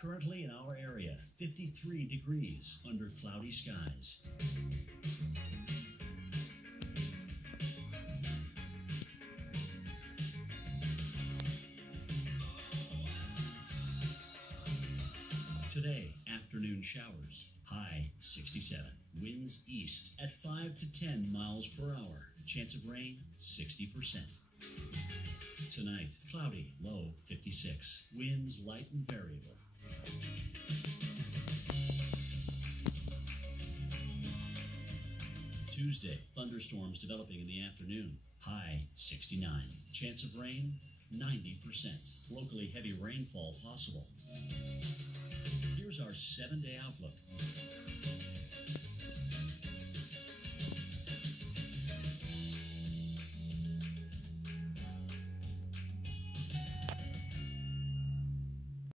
Currently in our area, 53 degrees under cloudy skies. Today, afternoon showers, high 67. Winds east at 5 to 10 miles per hour. Chance of rain, 60%. Tonight, cloudy, low 56. Winds light and variable. Tuesday, thunderstorms developing in the afternoon. High 69. Chance of rain, 90%. Locally heavy rainfall possible. Here's our 7-day outlook.